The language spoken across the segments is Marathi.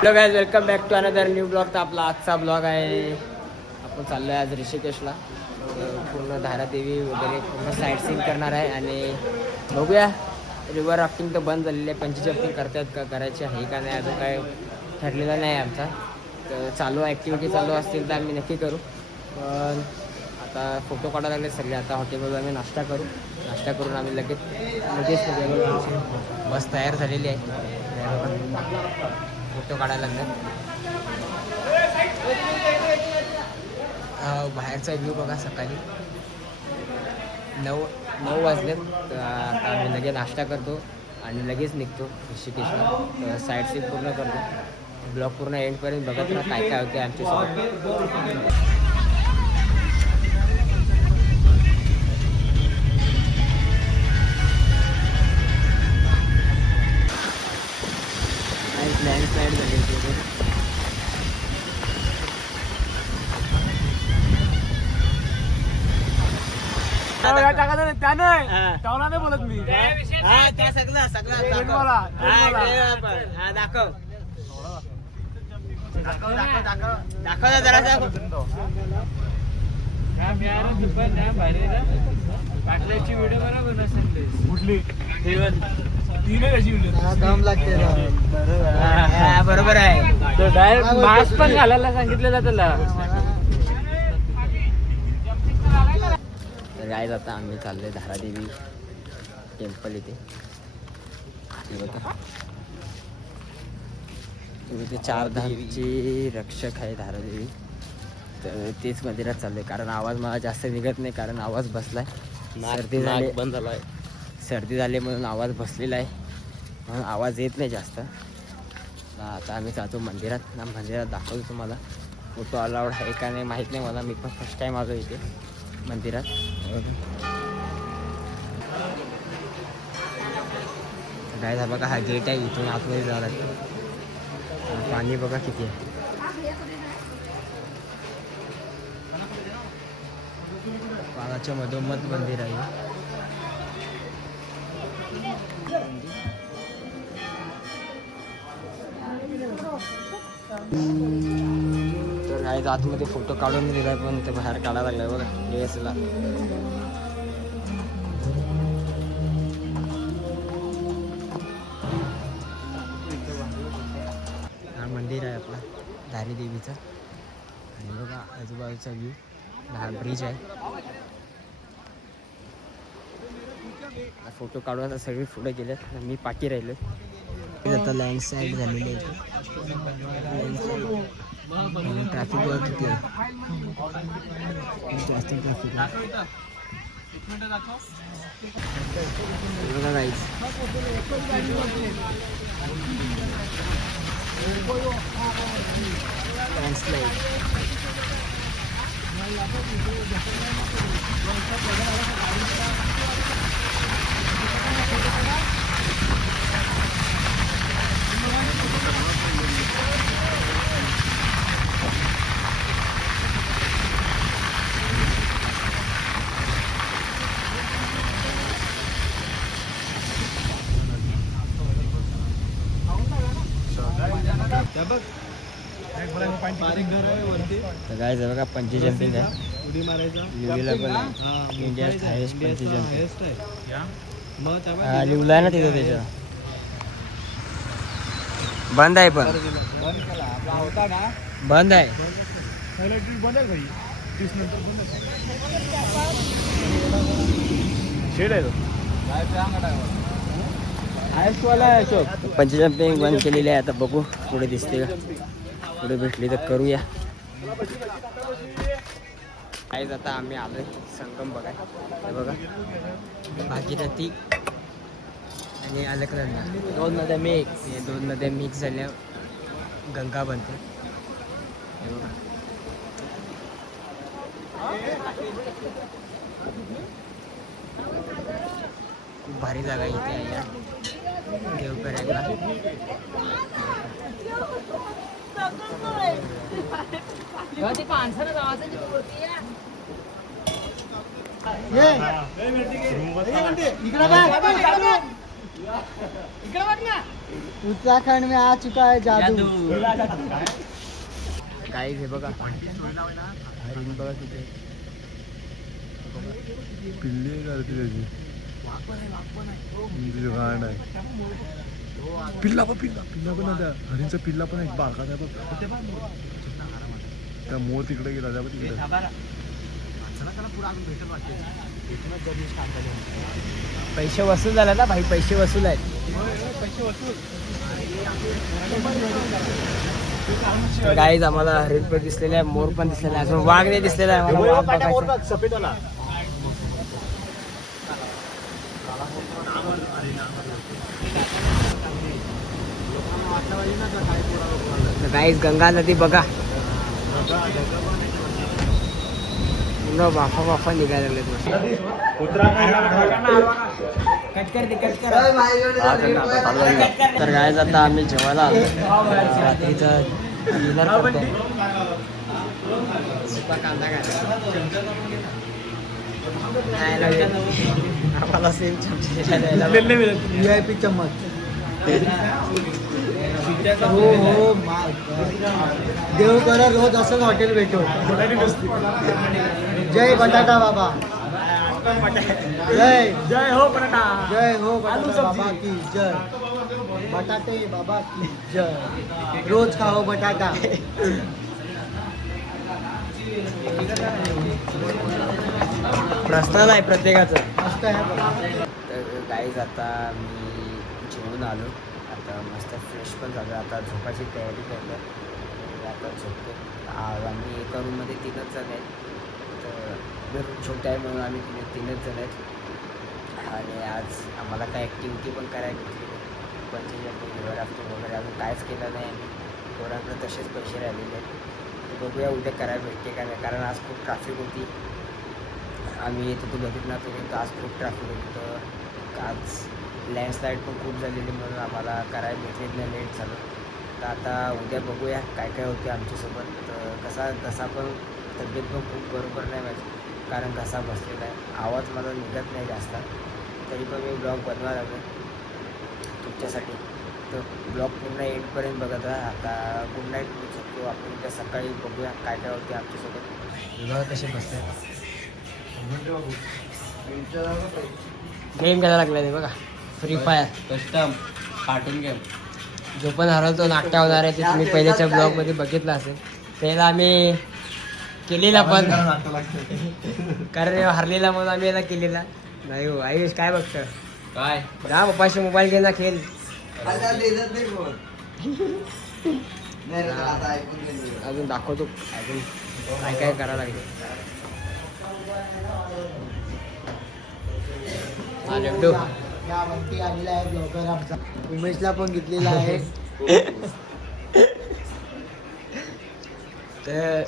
Hello guys, welcome back to another new blog. तर आपला आजचा ब्लॉग आहे. आपण चाललो आहे आज ऋषिकेशला. पूर्ण धारादेवी वगैरे पूर्ण साईट सीन करणार आहे आणि बघूया. रिव्हर राफ्टिंग तर बंद झालेली आहे. पंची जम्पिंग करतात का करायची आहे का नाही अजून काय ठरलेलं नाही आमचा. तर चालू ॲक्टिव्हिटी चालू असतील तर आम्ही नक्की करू. पण आता फोटो काढायला लागले सगळे. आता हॉटेलवर आम्ही नाश्ता करून आम्ही लगेच बस तयार झालेली आहे. फोटो काढायला लागले. बाहेरचा व्ह्यू बघा. सकाळी 9 वाजलेत. आता आम्ही लगेच नाश्ता करतो आणि लगेच निघतो ऋषिकेशला. साईट सीन पूर्ण करतो. ब्लॉग पूर्ण एंडपर्यंत बघत राहा काय काय होते आमच्यासोबत. लँडस्लाईड झाली होती. त्याने बोलत मी त्या सगळं दाखव जरा. पाटल्याची व्हिडिओ बरोबर नसेल कुठली बरोबर आहे. तो डायरेक्ट मास्क पण घालायला सांगितलेला त्याला. तर गाईज आता आम्ही चाललोय धारादेवी टेम्पल इथे. इथे 4 धामची रक्षक आहे धारादेवी. तर तेच मंदिरात चाललोय. कारण आवाज मला जास्त निघत नाही कारण आवाज बसलाय. सर्दी झाली बंद झालाय. सर्दी झाली म्हणून आवाज बसलेला आहे म्हणून आवाज येत नाही जास्त. आता आम्ही जातो मंदिरात. मंदिरात दाखवतो तुम्हाला. फोटो अलाउड आहे का नाही माहीत नाही मला. मी पण फर्स्ट टाईम आलो इथे मंदिरात. काय झालं बघा. हा गेट आहे. इथून आतमध्ये जावं लागतं. पाणी बघा किती आहे. पाण्याच्या मधोमध मंदिर आहे. तर काय आतमध्ये फोटो काढून दिलाय पण ते बाहेर काढायला लागलाय बघा DSLR. हा मंदिर आहे आपला धारी देवीचा. आणि बघा आजूबाजूचा व्ह्यू. हा ब्रिज आहे. फोटो काढून आता सगळे पुढे गेले. मी पाठी राहिलो. आता लँडस्लाईड झालेली आहे. ट्रॅफिक बघा किती आहे. जास्त ट्रॅफिक आहे बघा गाईज. लँडस्लाईड. तर काय झालं बघा पंची जम्पिंग आहे. उडी मारायचं. लिहिलेलं पण आहे इंडियाज हायेस्ट पंची जम्पिंग. लिहिलं आहे ना तिथं त्याच्या. बंद आहे पण बंद आहे. पंची जम्पिंग बंद केलेली आहे. आता बघू पुढे दिसते का. पुढे भेटली तर करूया. काहीच आता आम्ही आलोय संगम बघाय. हे बघा भागीरथी आणि अलकनंदा 2 नद्या मिक्स. हे 2 नद्या मिक्स झाल्या गंगा बनते. हे बघा खूप भारी जागा इथे आहे या देवकऱ्याला. इकडे बघ ना. उत्तराखंड में आ चुका है जादू. काही हे बघा हरिण बघा तिथे पिल्ली करते त्याची घाण आहे. पिल्ला पण ना त्या हरिणचा पिल्ला पण एक बारका त्या बघ. त्या मोर तिकडे गेला त्या बघ तिकडे. पैसे वसूल झाला ना भाई, पैसे वसूल आहेत. गाईज आम्हाला हरिण पण दिसलेला आहे, मोर पण दिसलेला आहे, अजून वाघ नाही दिसलेला आहे. आम्हाला वाघ बघायचा. गाईज गंगा नदी बघा, पूर्ण वाफा निघायला लागले. तर गाईज आता आम्ही जेवायला आलो. रात्रीचं डिनर करतोय. आम्हाला सेम VIP चम्मच. हो देव करा रोज असंच हॉटेल भेटो. जय बटाटा बाबा. जय हो बटाटा. जय हो बटाटा बाबा की जय. बटाटे बाबा की जय. रोज खाओ बटाटा. प्रश्न आहे प्रत्येकाचं. मस्त आहे बघा. तर गाईज आता मी जेवून आलो. आता मस्त फ्रेश पण झालं. आता झोपायची तयारी करतो. आता झोपतो. आज आम्ही एका रूममध्ये 3च जण आहेत. तर छोटा आहे म्हणून आम्ही 3च जण आहेत. आणि आज आम्हाला काय ॲक्टिव्हिटी पण करायला भेटली. पंचेंजर राफ्टिंग वगैरे अजून काहीच केलं नाही. पोरांकडे तसेच पैसे राहिलेले आहेत. तर बघूया उद्या करायला भेटते का नाही, कारण आज खूप ट्रॅफिक होती. आम्ही येतो तो बघितला तर आज खूप ट्रॅफिक होती. तर आज लँडस्लाईड पण खूप झालेली म्हणून आम्हाला करायला भेटलेच नाही, लेट झालं. तर आता उद्या बघूया काय काय होते आमच्यासोबत. तर घसा पण तब्येत पण खूप बरोबर नाही माझी, कारण घसा बसलेला आहे. आवाज मला निघत नाही जास्त, तरी पण मी ब्लॉग बनवा लागलो तुमच्यासाठी. तर ब्लॉग पूर्ण एंडपर्यंत बघत राहा. आता गुड नाईट बोलू शकतो आपण. उद्या सकाळी बघूया काय काय होते आमच्यासोबत. बघा कसे बसले. गेम करायला लागला ते बघा, free fire custom cartoon game. जो पण हरवतो नाट्य होणार आहे ते तुम्ही पहिल्याच्या ब्लॉगमध्ये बघितलं असेल. त्याला आम्ही केलेला पण, कारण हरलेला म्हणून आम्ही याला केलेला नाही. हो आयुष काय बघतं काय जा पप्पाशी मोबाईल घे ना, खेळ. अजून दाखवतो अजून काय काय करायला लागेल. यावरती आलेला आहे ब्लॉगर आमचा. उमेशला पण घेतलेला आहे. तर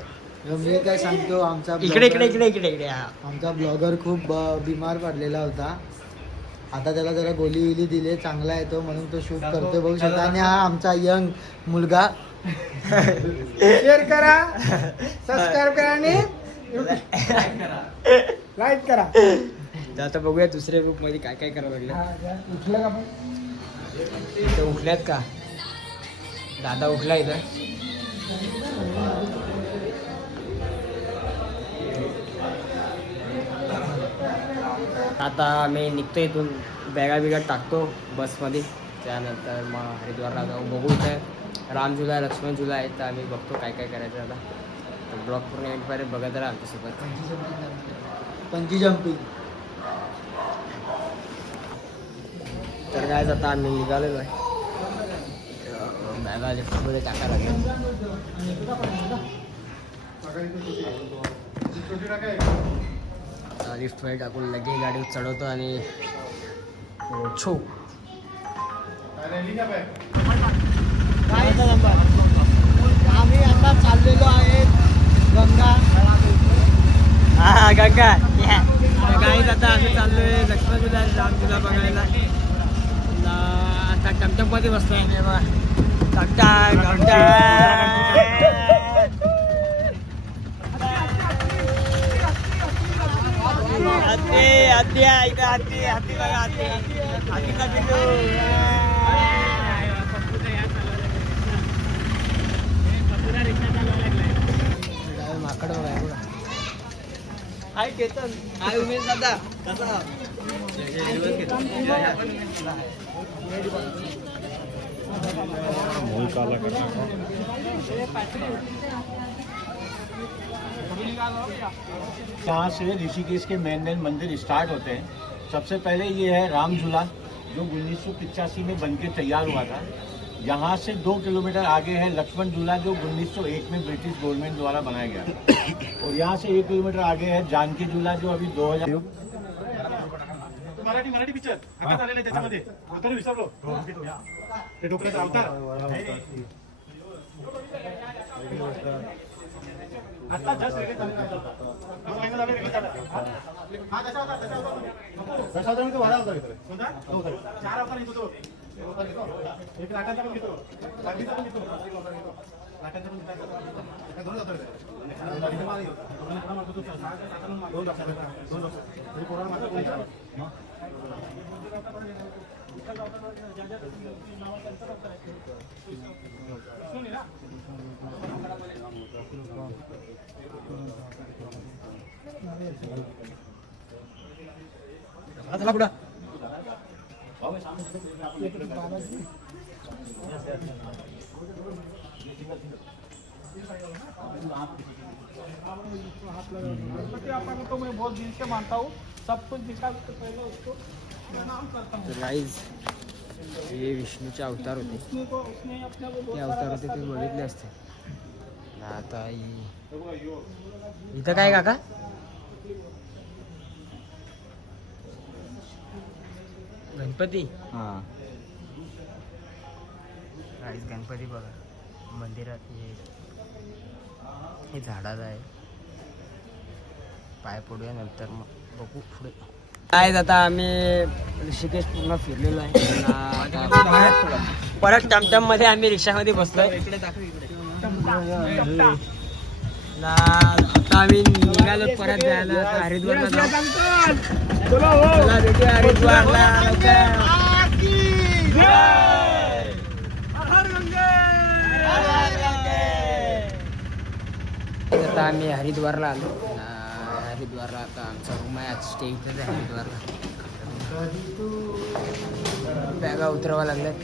मी काय सांगतो, आमचा इकडे इकडे इकडे इकडे इकडे आमचा ब्लॉगर खूप बिमार पडलेला होता. आता त्याला जरा गोली विली दिले, चांगला आहे तो, म्हणून तो शूट करतोय बघू शकता. आणि हा आमचा यंग मुलगा. शेअर करा, सबस्क्राईब करा आणि लाईक करा. तर आता बघूया दुसऱ्या ग्रुपमध्ये काय काय करावं लागलं. उठलं का पण? इथं उठल्यात का दादा? उठला इथं. आता आम्ही निघतो इथून, बॅगा बिगा टाकतो बसमध्ये. त्यानंतर मग हरिद्वारला जाऊ. बघू इथं रामझुला लक्ष्मण झुला आहे, तर आम्ही बघतो काय काय करायचं आता. तर ब्लॉग पूर्ण एंडपर्यंत बघत राहा आमच्यासोबत. पंची जम्पिंग. तर काय आता आम्ही निघालेलो आहे. बॅगा लिफ्टमध्ये टाकायला लागेल. लिफ्टमध्ये टाकून लगेच गाडीवर चढवतो आणि छो. आम्ही आता चाललेलो आहे गंगा. हा गंगा. गाईज आता आम्ही चाललोय लक्ष्मणझुला रामझुला बघायला. आता टमटममध्ये बसलो आहे बघा. हत्ती बघा, हत्तीचा पिल्लू. यहाँ से ऋषिकेश के मेन मंदिर स्टार्ट होते हैं। सबसे पहले ये है राम झूला, जो 1985 में बनके तैयार हुआ था। यहाँ से 2 किलोमीटर आगे है लक्ष्मण झूला, जो 1901 में ब्रिटिश गवर्नमेंट द्वारा बनाया गया। और यहाँ से 1 किलोमीटर आगे है जानकी झूला, जो अभी 2000 मराठी पिक्चर आले त्याच्यामध्ये विसरलो ते डोक्याचा अवतार आता जस्ट वेगळे दशावतार मी तो वाडा होता इकडे कोणता 4 अवतार येतो तो एक लाटाचा पण घेतो बाकीचा पण घेतो लाटाचा पण घेतो दोन अवतार चला पुढं तो मैं बहुत दिल से मानता हूँ, सब कुछ दिखा तो पहले उसको प्रणाम करता हूँ। गाईज हे विष्णूचे अवतार होते. उसने अपने को ते अवतार होते ते बघितले असते. आता इथं काय काका गणपती गाईज गणपती बघा मंदिरात हे झाडात आहे. पाय पडूया नंतर मग बघू पुढे काय. आता आम्ही ऋषिकेश पूर्ण फिरलेलो आहे. परत टमटम मध्ये आम्ही रिक्षामध्ये बसलोय. आता आम्ही निघालो परत जायला. आता हरिद्वारला जाऊ. चला भेटूया हरिद्वारला. आता आम्ही हरिद्वारला आलो. हरिद्वारला आता आमचा रूम आहे. आज स्टे इथेच आहे हरिद्वारला. बॅगा उतरावा लागल्यात.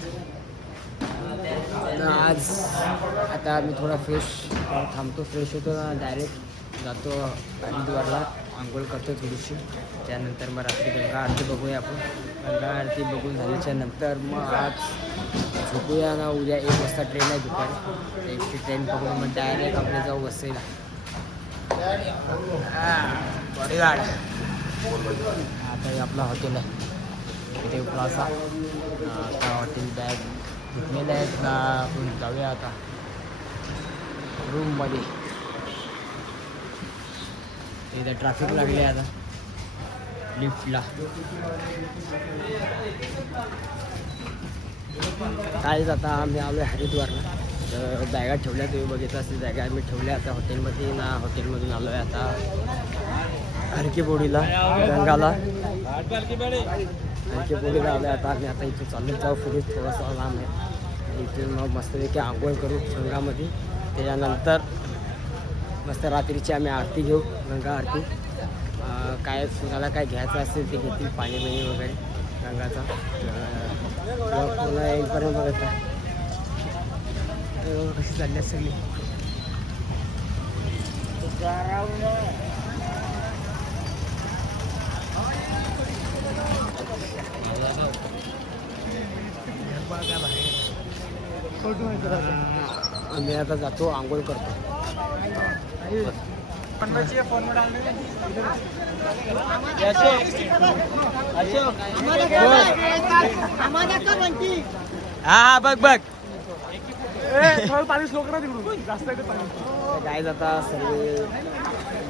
आज आता आम्ही थोडा फ्रेश थांबतो. फ्रेश होतो डायरेक्ट जातो हरिद्वारला. आंघोळ करतो थोडीशी. त्यानंतर मग रात्री गंगा आरती बघूया आपण. गंगा आरती बघून झाल्याच्या नंतर मग आज झोपूया ना. उद्या 1 वाजता ट्रेन आहे दुपारी. एकटी ट्रेन पकडून मग डायरेक्ट आपल्या जाऊ वसईला. बॉडीगार्ड आता हे आपला हॉटेल आहे देव प्लाझा. आता हॉटेल बॅग घेतलेले आहेत का आपण जाऊया आता रूममध्ये. इथे ट्रॅफिक लागले आता लिफ्टला. काहीच आता आम्ही आलो आहे हरिद्वारला. तर बॅगा ठेवल्या तुम्ही बघितलं असतील. बॅगा आम्ही ठेवल्या आता हॉटेलमध्ये ना. हॉटेलमधून आलो आहे आता हरकीपोडीला गंगाला. हरकीपोडीला आलो आहे आता आम्ही. आता इथे चालत जाऊ पुढे. थोडंसं लांब आहे. इथे मग मस्तपैकी आंघोळ करू गंगामध्ये. त्याच्यानंतर मस्त रात्रीची आम्ही आरती घेऊ. गंगा आरती. काय कुणाला काय घ्यायचं असेल ते घेतील. पाणी बिणी वगैरे गंगाचा. पूर्ण येईपर्यंत बघत आहे कशी चालली सगळी. आम्ही आता जातो आंघोळ करतो. हा बघ बघ काय जाता सर्व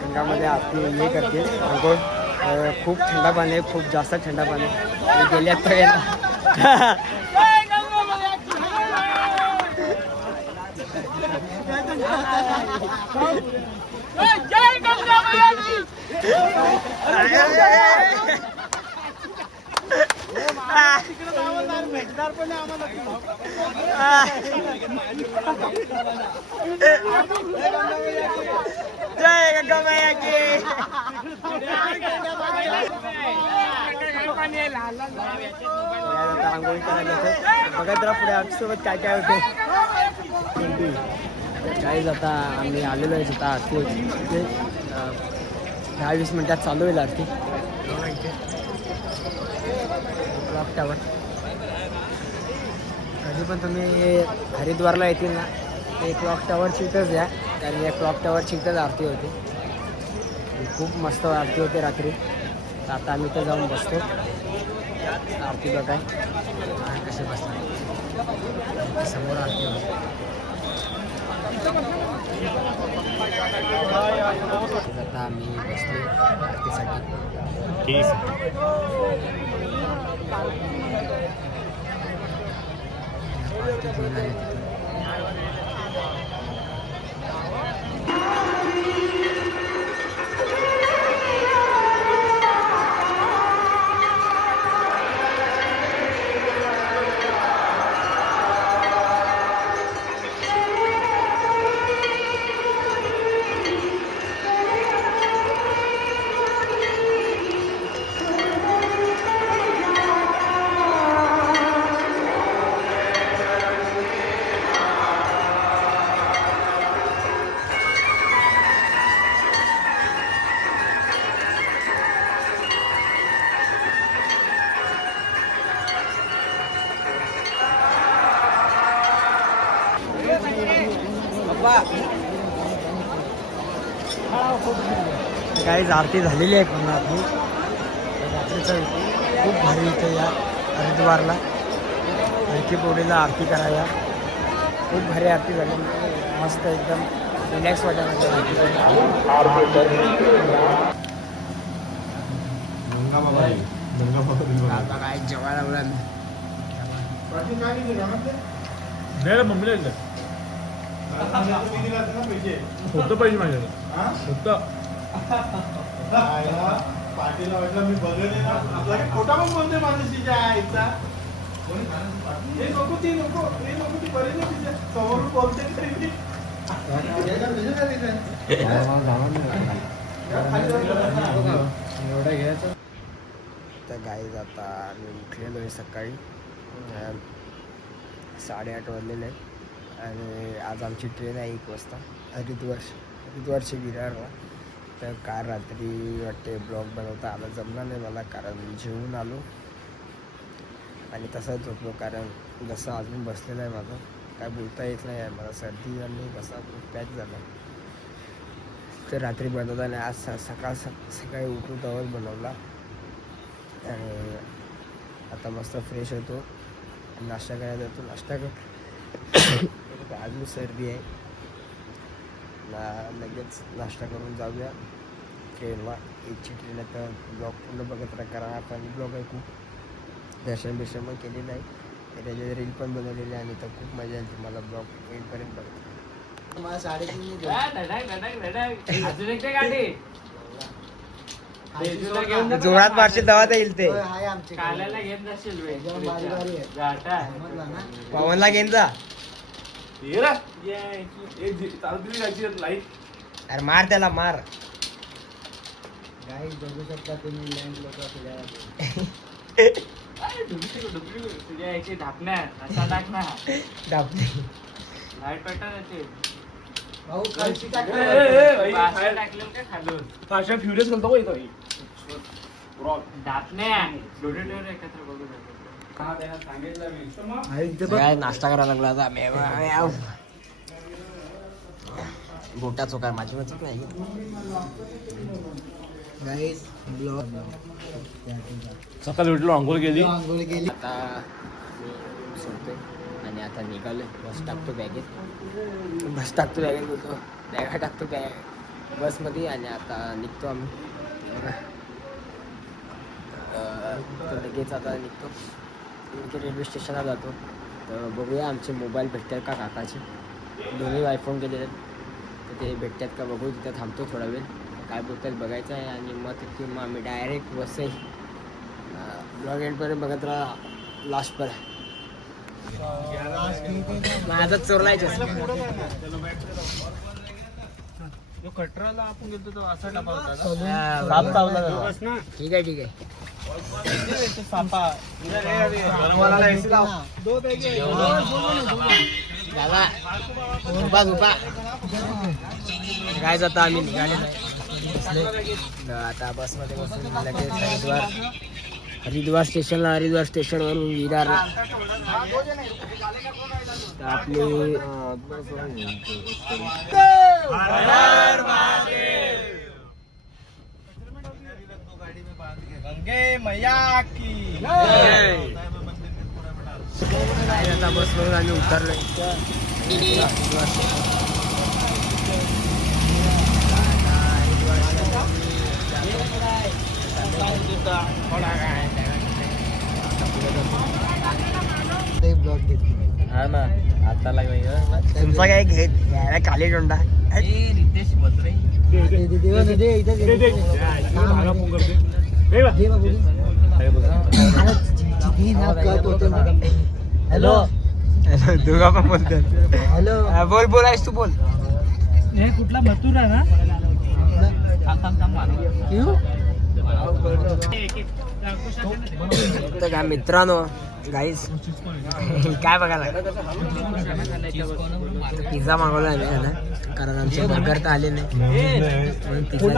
गंगामध्ये आरती हे करते आंघोळ. खूप थंड पाणी आहे. खूप जास्त थंड पाणी गेल्यात तर भेटणार पण आम्हाला. जय गंगा मैया की. आता आंघोळी करायला येतो. बघा जरा पुढे आमच्यासोबत काय काय होते. काहीच आता आम्ही आलेलो आहे आता आरती होती इथे 10-20 मिनिटात चालू होईल आरती. क्लॉक टावर कधी पण तुम्ही हरिद्वारला येतील ना ते क्लॉक टावरची इथंच या, कारण या क्लॉक टावरची इथंच आरती होते. खूप मस्त आरती होते रात्री. तर आता आम्ही इथं जाऊन बसतो आरती बघाय कसे बसतात. समोर आरती होते. आता आम्ही बसलो आरतीसाठी. आरती घेऊन आले तिथे. काहीच आरती झालेली आहे पुन्हा आपली रात्रीचं. खूप भारी इथं या हरिद्वारला हरकी पौडीला आरती करायला. खूप भारी आरती झाली. मस्त एकदम रिलॅक्स वाटायला. आता काय जेवायला लागलं. मम्मीला होतं पाहिजे माझ्याला होतं. पाटीला वाटलं मी बघत ना आपला खोटा पण बोलते माणूस आईचा. हे नको ती नको हे नको ती बरी नाही समोर बोलते तरी एवढं घ्यायचं. तर गाईज आता आम्ही उठलेलो आहे सकाळी 8:30 वाजलेले आहेत. आणि आज आमची ट्रेन आहे 1 वाजता हरिद्वारची विरारला. तर काल रात्री वाटते ब्लॉग बनवता आला जमला नाही मला, कारण जेवून आलो आणि तसाच झोपलो. कारण जसं अजून बसलेलं आहे माझं काय बोलता येत नाही आहे. मला सर्दी आणि कसा खूप पॅक झाला. तर रात्री बनवला नाही. आज सकाळी उठून तवाच बनवला. आणि आता मस्त फ्रेश होतो, नाश्ता करायला जातो. नाश्ता कर अजून सर्दी आहे लगेच नाश्ता करून जाऊया ट्रेनला. 1ची ट्रेन आहे. तर ब्लॉग पूर्ण बघत करा. आपण ब्लॉग आहे खूप दर्शन पण केलेलं आहे. त्याच्यात रील पण बनवलेली आहे. आणि तर खूप मजा येईल तुम्हाला ब्लॉग एंडपर्यंत बघत. मला 3:30 जोरात मारशील तेव्हा तर येईल ते. आहे आमचे एकदम भारी भारी आहे. समजला ना. पवनला घेऊन जा. लाईट. अरे मार त्याला मार. गाईस बघू शकता तुम्ही लँड लोक डाबली. भाऊ खालची टाक. फास्ट अँड फ्युरियस घालतो का इथं? काय नाश्ता करायला लागला आता आम्ही. गोटा चोकार माझी चूक नाही. गाईस ब्लॉग सकाळी उठलो आंघोळ केली. आंघोळ केली. आता मी सोडतोय आणि आता निघालोय. बस टाकतो बॅगेत बोलतो बॅगा टाकतो बसमध्ये. आणि आता निघतो आम्ही. तर लगेच आता निघतो. रेल्वे स्टेशनला जातो. तर बघूया आमचे मोबाईल भेटतात का काकाचे. दोन्ही आयफोन गेलेले आहेत. तर ते भेटतात का बघू. तिथं थांबतो थोडा वेळ. काय बोलतात बघायचं आहे. आणि मग तिथून मग आम्ही डायरेक्ट बस आहे ब्लॉग एंडपर्यंत बघत राहा लास्टपर्यंत. माझा चोरलायचं. जो कटराला आपण गेलो तो असा डबा होता का? साप चावला त्याला. ठीक आहे ठीक आहे सापा दादा झोपा झोपा काय जाता आम्ही निघाले आता बसमध्ये बसून लगेच हरिद्वार स्टेशनवरून विरारला तर आपली आता बसवरून आम्ही उतरलोय ब्लॉग घेतली हा ना आता लागला तुमचा काय घेत यायला काली दोंडा रितेश बत्रे हॅलो दुर्गा पण बोलतात हॅलो बोल बोलायस तू बोल हे कुठला मथुरा ना तर काय मित्रांनो गाईस काय बघायला पिझ्झा मागवला आम्ही ना कारण आमचे बर्गर तर आले नाही म्हणून पिझ्झा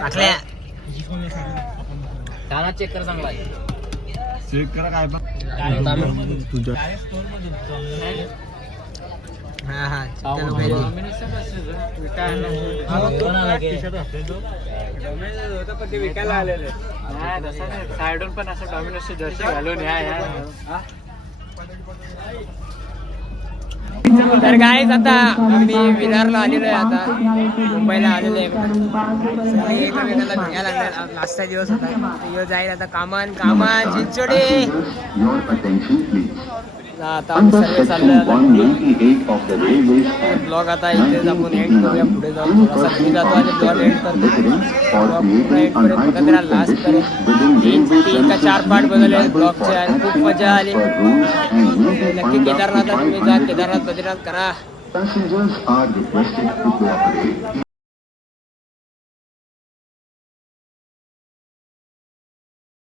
टाकल्या खाना चेक कर चांगला आहे. चेक करा काय तुझ्या हा हा चिकन वगैरे साईडून पण असं डॉमिनोजचे जर्सी घालून या तर काय आता आम्ही विरारला आलेलो आहे आता मुंबईला आलेलो आहे सगळे एकमेकांना भेटायला लागणार लास्टचा दिवस होता यो जाईल आता कामान चिंचोडे आता आम्ही सर्व चाललोय ब्लॉग आता इथेच आपण एंड करूया पुढे जाऊन थोडासा घरी जातो आणि ब्लॉग एंड करतो पूर्ण एंड पर्यंत बघत राहा लास्ट पर्यंत 3 का 4 पार्ट बनवले ब्लॉगचे आणि खूप मजा आली नक्की केदारनाथात तुम्ही जा केदारनाथ बद्रीनाथ करा Passengers are requested to cooperate.